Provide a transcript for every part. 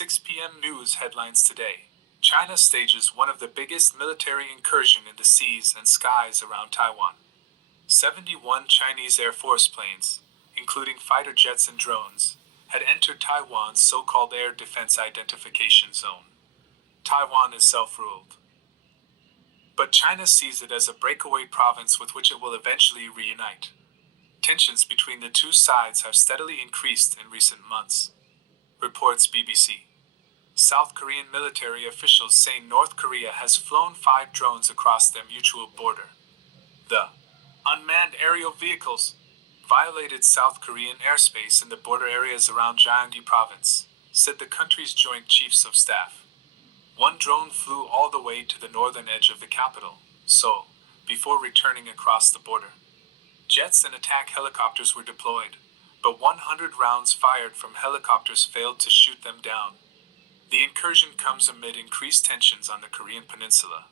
6 p.m. news headlines today. China stages one of the biggest military incursion in the seas and skies around Taiwan. 71 Chinese Air Force planes, including fighter jets and drones, had entered Taiwan's so-called Air Defense Identification Zone. Taiwan is self-ruled, but China sees it as a breakaway province with which it will eventually reunite. Tensions between the two sides have steadily increased in recent months, reports BBC. South Korean military officials say North Korea has flown 5 drones across their mutual border. The unmanned aerial vehicles violated South Korean airspace in the border areas around Gyeonggi province, said the country's Joint Chiefs of Staff. One drone flew all the way to the northern edge of the capital, Seoul, before returning across the border. Jets and attack helicopters were deployed, but 100 rounds fired from helicopters failed to shoot them down. The incursion comes amid increased tensions on the Korean peninsula,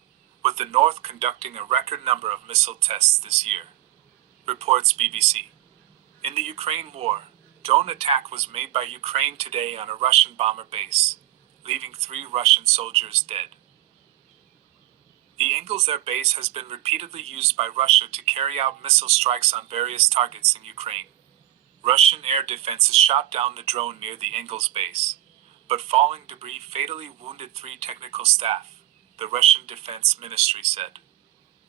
with the North conducting a record number of missile tests this year, reports BBC. In the Ukraine war, drone attack was made by Ukraine today on a Russian bomber base, leaving 3 Russian soldiers dead. The Engels Air Base has been repeatedly used by Russia to carry out missile strikes on various targets in Ukraine. Russian air defenses shot down the drone near the Engels base, but falling debris fatally wounded 3 technical staff, the Russian Defense Ministry said,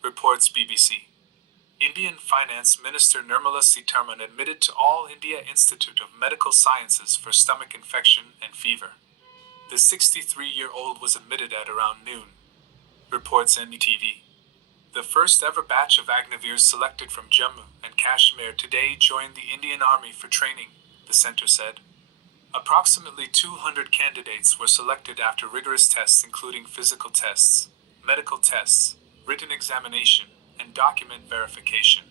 reports BBC. Indian Finance Minister Nirmala Sitharaman admitted to All India Institute of Medical Sciences for stomach infection and fever. The 63-year-old was admitted at around noon, reports NDTV. The first ever batch of Agniveers selected from Jammu and Kashmir today joined the Indian Army for training, the center said. Approximately 200 candidates were selected after rigorous tests including physical tests, medical tests, written examination, and document verification.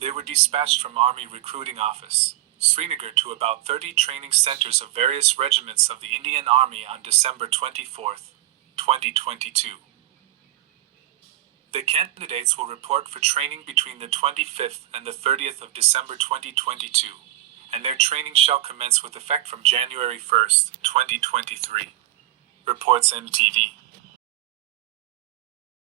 They were dispatched from Army Recruiting Office, Srinagar, to about 30 training centers of various regiments of the Indian Army on December 24, 2022. The candidates will report for training between the 25th and the 30th of December 2022, and their training shall commence with effect from January 1, 2023, reports NTV.